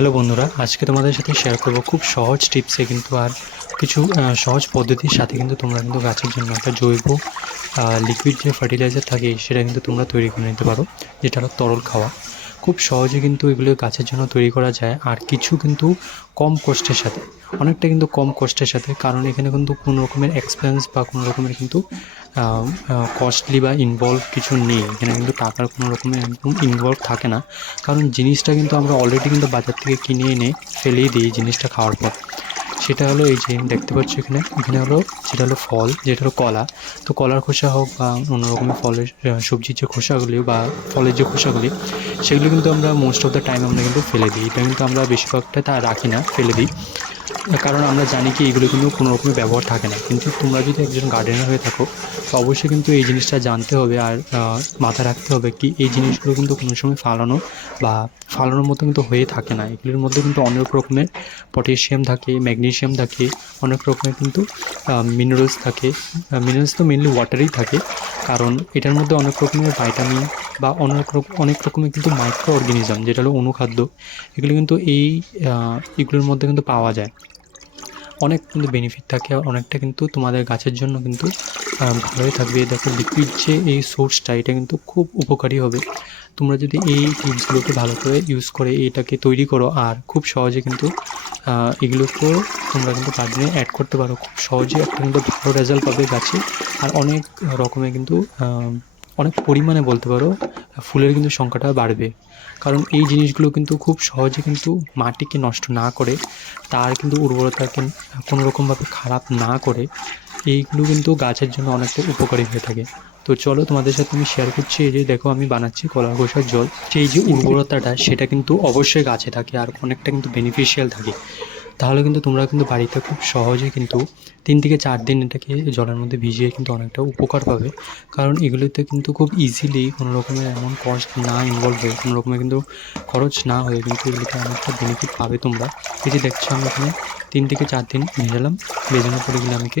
Hello বন্ধুরা, আজকে তোমাদের সাথে শেয়ার করব খুব সহজ টিপসে কিন্তু আর কিছু সহজ পদ্ধতির সাথে কিন্তু তোমরা কিন্তু গাছের জন্য একটা জৈব লিকুইড যে ফার্টিলাইজার থাকে সেটা কিন্তু তোমরা তৈরি করে নিতে পারো, যেটা হলো তরল খাওয়া। খুব সহজে কিন্তু এগুলো গাছের জন্য তৈরি করা যায়, আর কিছু কিন্তু কম কষ্টের সাথে, অনেকটা কিন্তু কম কষ্টের সাথে। কারণ এখানে কিন্তু কোনো রকমের এক্সপেন্স বা কোনো রকমের কিন্তু কস্টলি বা ইনভলভ কিছু নেই। এখানে কিন্তু টাকার কোনো রকমের একদম ইনভলভ থাকে না, কারণ জিনিসটা কিন্তু আমরা অলরেডি কিন্তু বাজার থেকে কিনে এনে ফেলেই দিই জিনিসটা খাওয়ার পর। সেটা হলো এই যে দেখতে পাচ্ছ এখানে এখানে হলো যেটা হলো ফল, যেটা হলো কলা। তো কলার খোসা হোক বা অন্য রকমের ফলের সবজির যে খোসাগুলি বা ফলের যে খোসাগুলি, সেগুলো কিন্তু আমরা মোস্ট অফ দ্য টাইম আমরা কিন্তু ফেলে দিই। এটা কিন্তু আমরা বেশিরভাগটা তা রাখি না, ফেলে দিই। কারণ আমরা জানি কি এগুলো কিন্তু কোনো রকমের ব্যবহার থাকে না। কিন্তু তোমরা যদি একজন গার্ডেনার হয়ে থাকো, তো অবশ্যই কিন্তু এই জিনিসটা জানতে হবে আর মাথায় রাখতে হবে কি এই জিনিসগুলো কিন্তু কোনো সময় ফালানো বা ফালানোর মতো কিন্তু হয়ে থাকে না। এগুলোর মধ্যে কিন্তু অনেক রকমের পটাশিয়াম থাকে, ম্যাগনেসিয়াম থাকে, অনেক রকমের কিন্তু মিনারেলস থাকে। মিনারেলস তো মেনলি ওয়াটারেই থাকে, কারণ এটার মধ্যে অনেক রকমের ভাইটামিন বা অনেক রকমের কিন্তু মাইক্রো অর্গানিজম, যেটা হলো অনুখাদ্য, এগুলো কিন্তু এগুলোর মধ্যে কিন্তু পাওয়া যায়। অনেক কিন্তু বেনিফিট থাকে, আর অনেকটা কিন্তু তোমাদের গাছের জন্য কিন্তু ভালোই থাকবে। দেখো লিকুইড যে এই সোর্সটা, এটা কিন্তু খুব উপকারী হবে। তোমরা যদি এই টিপসগুলোকে ভালো করে ইউজ করে এটাকে তৈরি করো, আর খুব সহজে কিন্তু এগুলোকেও তোমরা কিন্তু গার্ডেনে অ্যাড করতে পারো। খুব সহজে একটা কিন্তু ভালো রেজাল্ট পাবে গাছে, আর অনেক রকমের কিন্তু অনেক পরিমাণে বলতে পারো ফুলের কিন্তু সংখ্যাটা বাড়বে। কারণ এই জিনিসগুলো কিন্তু খুব সহজে কিন্তু মাটিকে নষ্ট না করে, তার কিন্তু উর্বরতাকে কোনো রকমভাবে খারাপ না করে, এইগুলো কিন্তু গাছের জন্য অনেকটা উপকারী হয়ে থাকে। তো চলো তোমাদের সাথে আমি শেয়ার করছি। এই যে দেখো আমি বানাচ্ছি কলা খোসার জল। সেই যে উর্বরতাটা সেটা কিন্তু অবশ্যই গাছে থাকে, আর অনেকটা কিন্তু বেনিফিশিয়াল থাকে। তাহলে কিন্তু তোমরা কিন্তু বাড়িতে খুব সহজে কিন্তু ৩ থেকে ৪ দিন এটাকে জলের মধ্যে ভিজিয়ে কিন্তু অনেকটা উপকার পাবে। কারণ এগুলোতে কিন্তু খুব ইজিলি কোনো রকমের এমন কস্ট না ইনভলভ হয়ে, কোনো রকমের কিন্তু খরচ না হয়ে কিন্তু এগুলোতে অনেকটা বেনিফিট পাবে তোমরা। এই যে দেখছো আমি এখানে ৩ থেকে ৪ দিন ভেজালাম। ভেজানোর পরে এগুলো আমাকে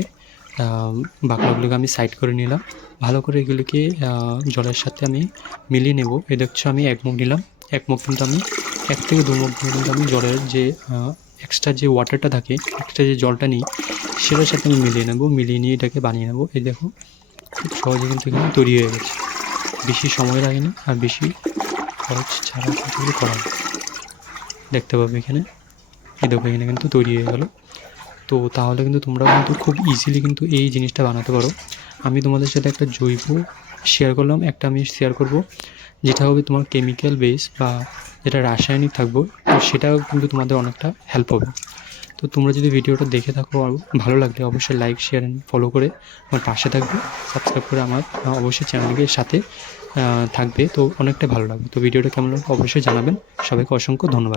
বাকলাগুলোকে আমি সাইড করে নিলাম। ভালো করে এগুলোকে জলের সাথে আমি মিলিয়ে নেব। এই দেখছো আমি ১ মুখ নিলাম। ১ মুখ কিন্তু আমি ১ থেকে ২ মুখ দিয়ে কিন্তু আমি জলের যে এক্সট্রা যে ওয়াটারটা থাকে, এক্সট্রা যে জলটা নিই, সেটার সাথে আমি মিলিয়ে নেব। মিলিয়ে নিয়ে এটাকে বানিয়ে নেব। এই দেখো খুব সহজে কিন্তু এখানে তৈরি হয়ে গেছে। বেশি সময় লাগেনি, আর বেশি খরচ ছাড়া কিন্তু এগুলো করা যায়। দেখতে পাবে এখানে, এই দেখো এখানে কিন্তু তৈরি হয়ে গেল। তো তাহলে কিন্তু তোমরাও কিন্তু খুব ইজিলি কিন্তু এই জিনিসটা বানাতে পারো। আমি তোমাদের সাথে একটা জৈব শেয়ার করলাম, একটা আমি শেয়ার করব যেটা হবে তোমার কেমিক্যাল বেস বা যেটা রাসায়নিক থাকবে, তো সেটাও কিন্তু তোমাদের অনেকটা হেল্প হবে। তো তোমরা যদি ভিডিওটা দেখে থাকো আর ভালো লাগলে অবশ্যই লাইক, শেয়ার অ্যান্ড ফলো করে আমার পাশে থাকবে। সাবস্ক্রাইব করে আমার অবশ্যই চ্যানেলকে সাথে থাকবে, তো অনেকটাই ভালো লাগবে। তো ভিডিওটা কেমন লাগবে অবশ্যই জানাবেন। সবাইকে অসংখ্য ধন্যবাদ।